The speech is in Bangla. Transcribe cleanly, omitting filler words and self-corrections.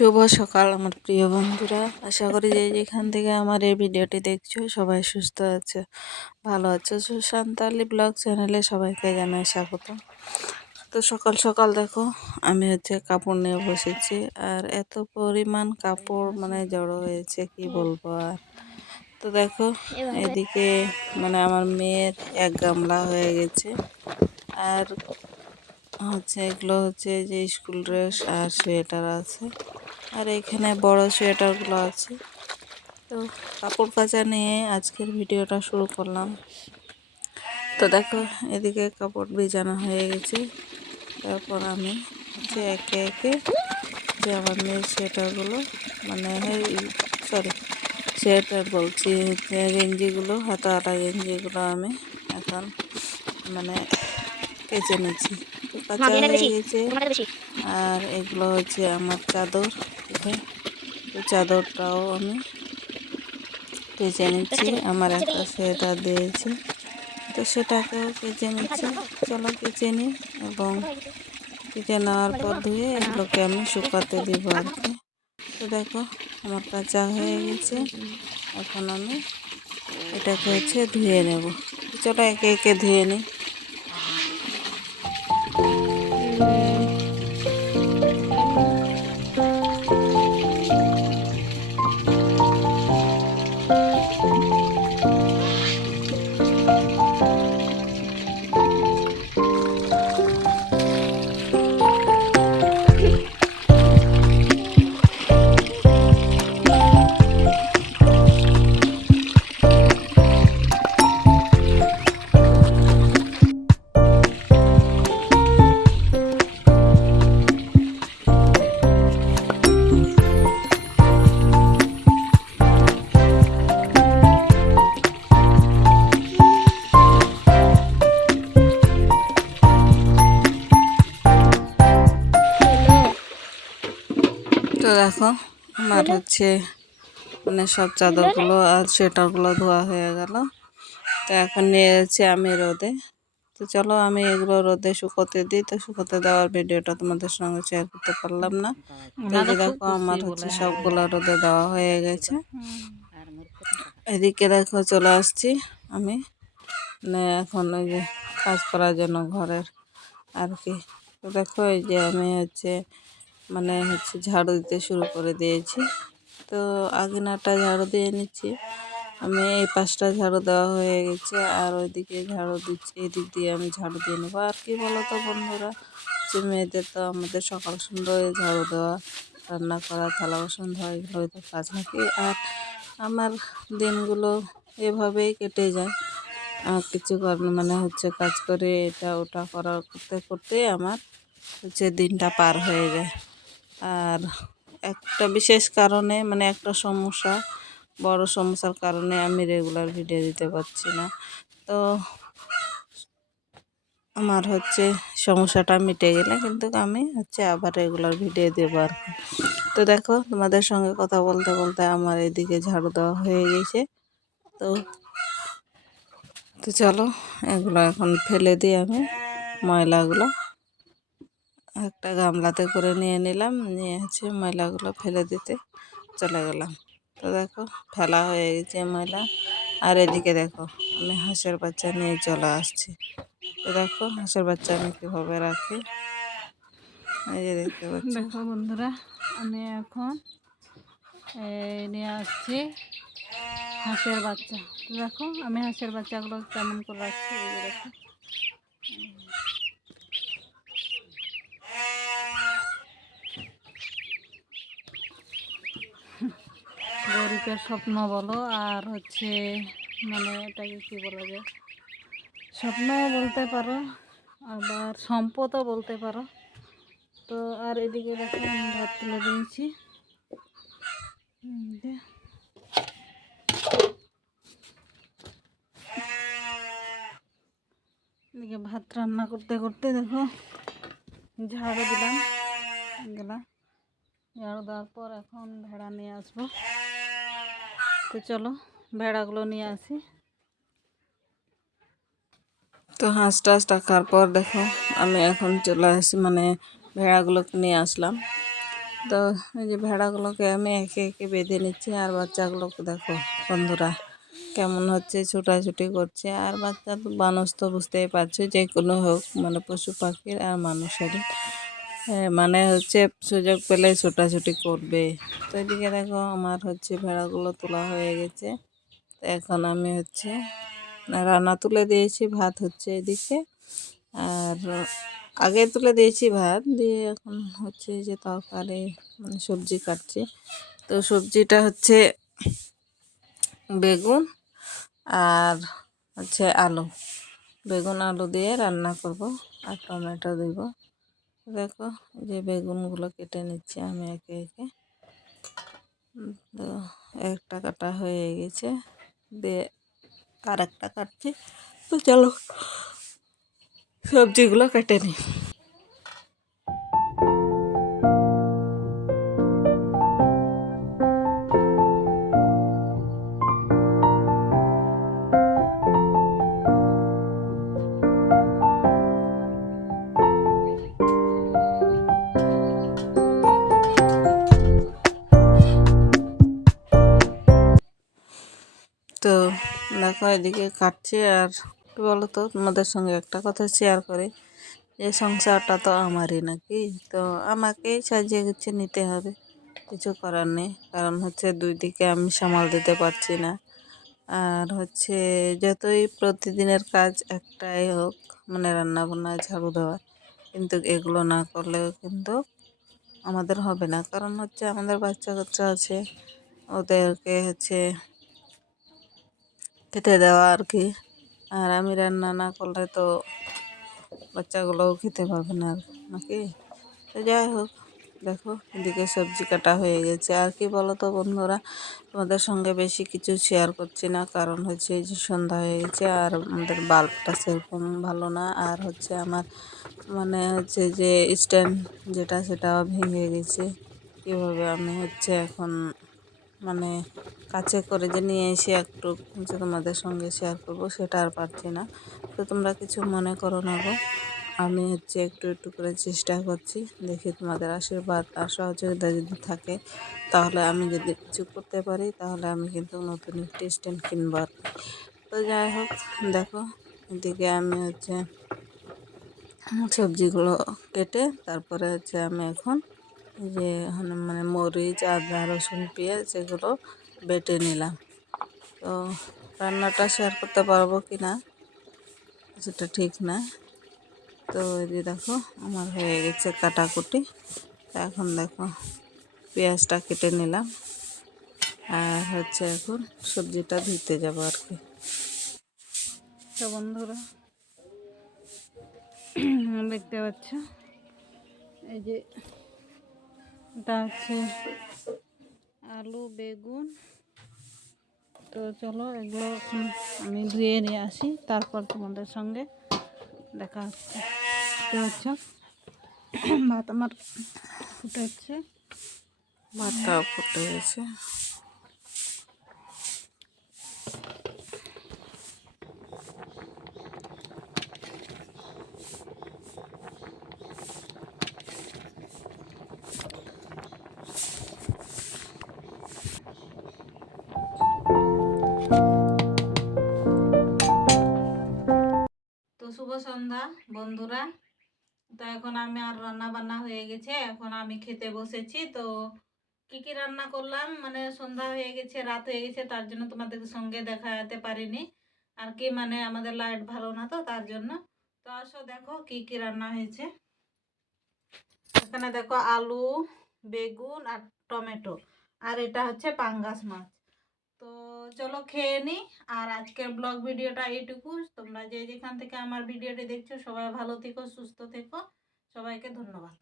শুভ সকাল আমার প্রিয় বন্ধুরা। আশা করি যে যেখান থেকে আমার এই ভিডিওটি দেখছো সবাই সুস্থ আছে, ভালো আছে। সুশান্তালি ব্লগ চ্যানেলে সবাইকে জানাই স্বাগত। তো সকাল সকাল দেখো আমি কাপড় নিয়ে বসেছি, আর এত পরিমাণ কাপড় জড়ো হয়েছে কি বলবো আর। তো দেখো এদিকে আমার মেয়ের এক গামলা হয়ে গেছে, আর এগুলো যে স্কুল ড্রেস আর সোয়েটার আছে, আর এখানে বড় সোয়েটারগুলো আছে। তো কাপড় কাচা নিয়ে আজকের ভিডিওটা শুরু করলাম। তো দেখো এদিকে কাপড় ভিজানো হয়ে গেছে, তারপর আমি একে একে আমার মেয়ের সোয়েটারগুলো সোয়েটার বলছি গেঞ্জিগুলো, হাতা হাতা গেঞ্জিগুলো আমি এখন কেচে নিচ্ছি। তো কাঁচা হয়ে গেছে, আর এগুলো আমার চাদর। তো চাদরটাও আমি কেচে নিচ্ছি। আমার একটা সোয়েটার দিয়েছে, তো সেটাকেও কেচে নিচ্ছি। চলো কেচে নিই, এবং কেচে নেওয়ার পর ধুয়ে এগুলোকে আমি শুকাতে দিব আর কি। তো দেখো আমার কাঁচা হয়ে গেছে, এখন আমি এটাকে ধুয়ে নেব। চলো একে একে ধুয়ে নিই। তো দেখো আমার সব চাদরগুলো আর সোয়েটারগুলো ধোয়া হয়ে গেল। তো এখন নিয়ে যাচ্ছি আমি রোদে। তো চলো আমি এগুলো রোদে শুকোতে দিই। তো শুকোতে দেওয়ার ভিডিওটা তোমাদের সঙ্গে শেয়ার করতে পারলাম না। তো এই যে দেখো আমার সবগুলো রোদে দেওয়া হয়ে গেছে। এদিকে দেখো চলে আসছি আমি এখন ওই যে কাজ করার জন্য ঘরের আর কি। তো দেখো এই যে আমি ঝাড়ু দিতে শুরু করে দিয়েছি। তো আঙিনাটা ঝাড়ু দিয়ে নিচ্ছি আমি। এই পাশটা ঝাড়ু দেওয়া হয়ে গেছে, আর ওইদিকে ঝাড়ু দিচ্ছি। এই দিক দিয়ে আমি ঝাড়ু দিয়ে নেবো। আর কি বলো তো বন্ধুরা, মেয়েদের তো আমাদের সকাল সন্ধ্যায় ঝাড়ু দেওয়া, রান্না করা, থালা বাসন ধোয়া, এগুলোই তো কাজ নাকি। আর আমার দিনগুলো এভাবেই কেটে যায়। কিছু কাজ করে এটা ওটা করতে করতে আমার দিনটা পার হয়ে যায়। আর একটা বিশেষ কারণে একটা সমস্যা, বড় সমস্যার কারণে আমি রেগুলার ভিডিও দিতে পারছি না। তো আমার সমস্যাটা মিটে গেলে কিন্তু আমি আবার রেগুলার ভিডিও দেবো আর কি। তো দেখো তোমাদের সঙ্গে কথা বলতে বলতে আমার এদিকে ঝাড়ু দেওয়া হয়ে গেছে। তো তো চলো এগুলো এখন ফেলে দিই আমি। ময়লাগুলো একটা গামলাতে করে নিয়ে নিলাম, নিয়ে ময়লাগুলো ফেলে দিতে চলে গেলাম। তো দেখো ফেলা হয়ে গেছে ময়লা। আর এদিকে দেখো আমি হাঁসের বাচ্চা নিয়ে চলে আসছি। তো দেখো হাঁসের বাচ্চা আমি কীভাবে রাখি, এই যে দেখতে পাচ্ছি। দেখো বন্ধুরা আমি এখন নিয়ে আসছি হাঁসের বাচ্চা। তো দেখো আমি হাঁসের বাচ্চাগুলো কেমন করে রাখছি, এই যে দেখো। গরিবের স্বপ্ন বলো, আর এটাকে কি বলা যায়, স্বপ্নও বলতে পারো, আবার সম্পদও বলতে পারো। তো আর এদিকে দেখো আমি ভাত তুলে দিয়েছি। এদিকে ভাত রান্না করতে করতে দেখো ঝাড়ু দিলাম ঝাড়ু দেওয়ার পর এখন ভেড়া নিয়ে আসবো। তো চলো ভেড়াগুলো নিয়ে আসি। তো হাঁস টাস রাখার পর দেখো আমি এখন চলে আসি ভেড়াগুলোকে নিয়ে আসলাম। তো এই যে ভেড়াগুলোকে আমি একে একে বেঁধে নিচ্ছি, আর বাচ্চাগুলোকে দেখো বন্ধুরা কেমন হচ্ছে, ছোটাছুটি করছে। আর বাচ্চা তো মানুষ তো বুঝতেই পারছে, যে কোনো হোক মানে পশু পাখির আর মানুষেরই মানে হচ্ছে সুযোগ পেলে ছোটাছুটি করবে। তো এদিকে দেখো আমার হচ্ছে ভেড়াগুলো তোলা হয়ে গেছে। তো এখন আমি হচ্ছে রান্না তুলে দিয়েছি, ভাত হচ্ছে এদিকে। আর আগে তুলে দিয়েছি ভাত দিয়ে, এখন হচ্ছে যে তরকারি মানে সবজি কাটছি। তো সবজিটা হচ্ছে বেগুন আর হচ্ছে আলু, বেগুন আলু দিয়ে রান্না করব, আর টমেটো দিব। দেখো যে বেগুনগুলো কেটে নিচ্ছি আমি একে একে। তো একটা কাটা হয়ে গেছে, দিয়ে আর একটা কাটছি। তো চলো সবজিগুলো কেটে নিই। তো দেখো এদিকে কাটছি। আর কী বলো তো, তোমাদের সঙ্গে একটা কথা শেয়ার করি, যে সংসারটা তো আমারই নাকি, তো আমাকেই সাজিয়ে গুছিয়ে নিতে হবে, কিছু করার নেই। কারণ হচ্ছে দুই দিকে আমি সামাল দিতে পারছি না। আর হচ্ছে যতই প্রতিদিনের কাজ একটাই হোক, মানে রান্না বান্না ঝাড়ু দেওয়া, কিন্তু এগুলো না করলেও কিন্তু আমাদের হবে না। কারণ হচ্ছে আমাদের বাচ্চা কাচ্চা আছে, ওদেরকে হচ্ছে খেতে দেওয়া আর কি। আর আমি রান্না না করলে তো বাচ্চাগুলোও খেতে পারবে না নাকি। তো যাই হোক, দেখো এদিকে সবজি কাটা হয়ে গেছে। আর কি বলো তো বন্ধুরা, তোমাদের সঙ্গে বেশি কিছু শেয়ার করছি না, কারণ হচ্ছে এই যে সন্ধ্যা হয়ে গেছে, আর আমাদের বাল্বটা সেরকম ভালো না। আর হচ্ছে আমার মানে হচ্ছে যে স্ট্যান্ড যেটা, সেটাও ভেঙে গেছে। কীভাবে আমি হচ্ছে এখন মানে কাছে করে যে নিয়ে এসে একটু হচ্ছে তোমাদের সঙ্গে শেয়ার করব, সেটা আর পারছি না। তো তোমরা কিছু মনে করো না গো, আমি হচ্ছে একটু একটু করে চেষ্টা করছি। দেখি তোমাদের আশীর্বাদ আর সহযোগিতা যদি থাকে, তাহলে আমি যদি কিছু করতে পারি, তাহলে আমি কিন্তু নতুন একটি স্ট্যান্ড কিনবো আর কি। তো যাই হোক, দেখো এদিকে আমি হচ্ছে সবজিগুলো কেটে তারপরে হচ্ছে আমি এখন এই যে মানে মরিচ, আদা, রসুন, পেঁয়াজ এগুলো বেটে নিলাম। তো রান্নাটা শেয়ার করতে পারবো কি না সেটা ঠিক না। তো এই যে দেখো আমার হয়ে গেছে কাটাকুটি। তো এখন দেখো পেঁয়াজটা কেটে নিলাম, আর হচ্ছে এখন সবজিটা ধুতে যাব আর কি। তো বন্ধুরা দেখতে পাচ্ছ এই যে এটা হচ্ছে আলু, বেগুন। তো চলো এগুলো এখন আমি ধুয়ে নিয়ে আসি, তারপর তোমাদের সঙ্গে দেখা হচ্ছে। দেখতে পাচ্ছ ভাত আমার ফুটেছে, ভাতটাও ফুটে গেছে। তো শুভ সন্ধ্যা বন্ধুরা। তো এখন আমি আর রান্না বান্না হয়ে গেছে, এখন আমি খেতে বসেছি। তো কি কি রান্না করলাম, মানে সন্ধ্যা হয়ে গেছে, রাত হয়ে গেছে, তার জন্য তোমাদের সঙ্গে দেখাতে পারিনি আর কি। মানে আমাদের লাইট ভালো না, তো তার জন্য। তো আসো দেখো কি কি রান্না হয়েছে। এখানে দেখো আলু, বেগুন আর টমেটো, আর এটা হচ্ছে পাঙ্গাস মাছ। তো চলো খেয়ে নি। আর আজকের ব্লগ ভিডিওটা এইটুকু। তোমরা যে যেখান থেকে আমার ভিডিওটি দেখছো, সবাই ভালো থেকো, সুস্থ থেকো। সবাইকে ধন্যবাদ।